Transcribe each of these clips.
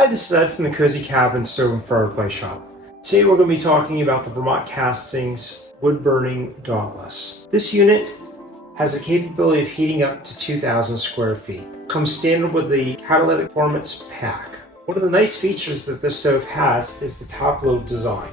Hi, this is Ed from the Cozy Cabin Stove and Fireplace shop. Today we're going to be talking about the Vermont Castings wood-burning Dauntless. This unit has the capability of heating up to 2,000 square feet. Comes standard with the catalytic performance pack. One of the nice features that this stove has is the top-load design.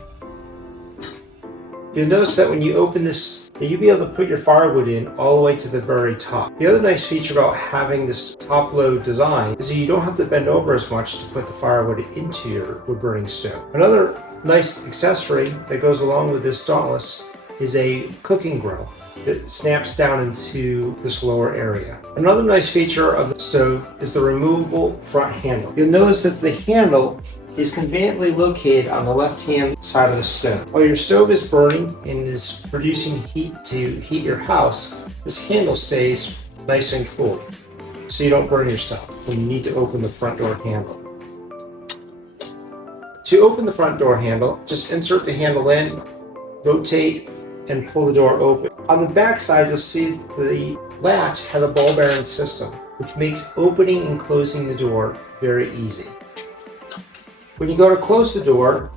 You'll notice that when you open this, that you'll be able to put your firewood in all the way to the very top. The other nice feature about having this top-load design is that you don't have to bend over as much to put the firewood into your wood-burning stove. Another nice accessory that goes along with this Dauntless is a cooking griddle that snaps down into this lower area. Another nice feature of the stove is the removable front handle. You'll notice that the handle is conveniently located on the left-hand side of the stove. While your stove is burning and is producing heat to heat your house, this handle stays nice and cool, so you don't burn yourself when you need to open the front door handle. To open the front door handle, just insert the handle in, rotate, and pull the door open. On the back side, you'll see the latch has a ball bearing system, which makes opening and closing the door very easy. When you go to close the door,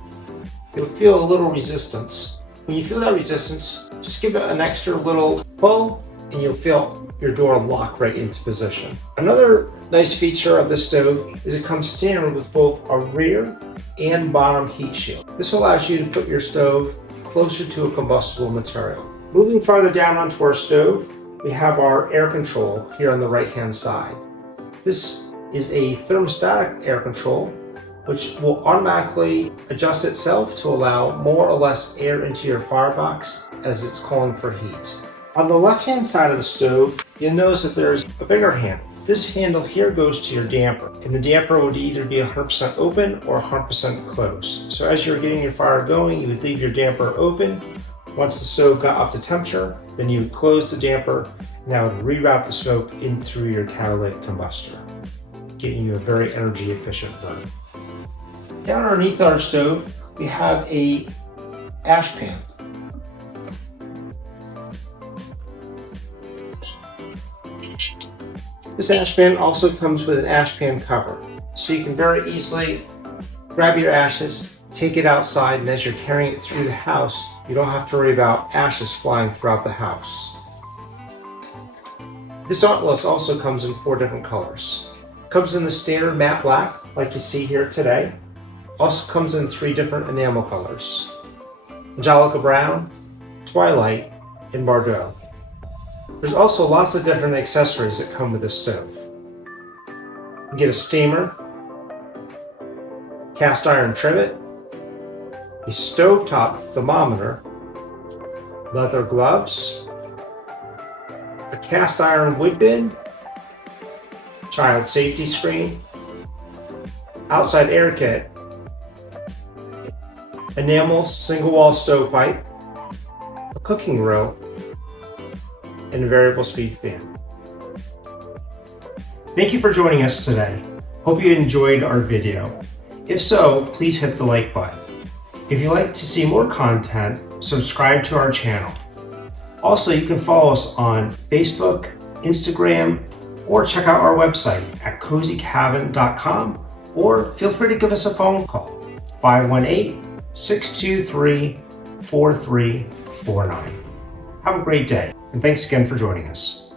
you'll feel a little resistance. When you feel that resistance, just give it an extra little pull and you'll feel your door lock right into position. Another nice feature of this stove is it comes standard with both a rear and bottom heat shield. This allows you to put your stove closer to a combustible material. Moving farther down onto our stove, we have our air control here on the right-hand side. This is a thermostatic air control, which will automatically adjust itself to allow more or less air into your firebox as it's calling for heat. On the left-hand side of the stove, you'll notice that there's a bigger handle. This handle here goes to your damper, and the damper would either be 100% open or 100% closed. So as you're getting your fire going, you would leave your damper open. Once the stove got up to temperature, then you would close the damper, and that would reroute the smoke in through your catalytic combustor, getting you a very energy efficient burn. Down underneath our stove, we have a ash pan. This ash pan also comes with an ash pan cover, so you can very easily grab your ashes, take it outside, and as you're carrying it through the house, you don't have to worry about ashes flying throughout the house. This Dauntless also comes in 4 different colors. It comes in the standard matte black, like you see here today. Also comes in 3 different enamel colors: Angelica Brown, Twilight, and Bordeaux. There's also lots of different accessories that come with this stove. You can get a steamer, cast iron trivet, a stovetop thermometer, leather gloves, a cast iron wood bin, child safety screen, outside air kit, enamel single wall stovepipe, a cooking grill, and a variable speed fan. Thank you for joining us today. Hope you enjoyed our video. If so, please hit the like button. If you'd like to see more content, subscribe to our channel. Also, you can follow us on Facebook, Instagram, or check out our website at cozycabin.com, or feel free to give us a phone call, 518-623-4349. Have a great day, and thanks again for joining us.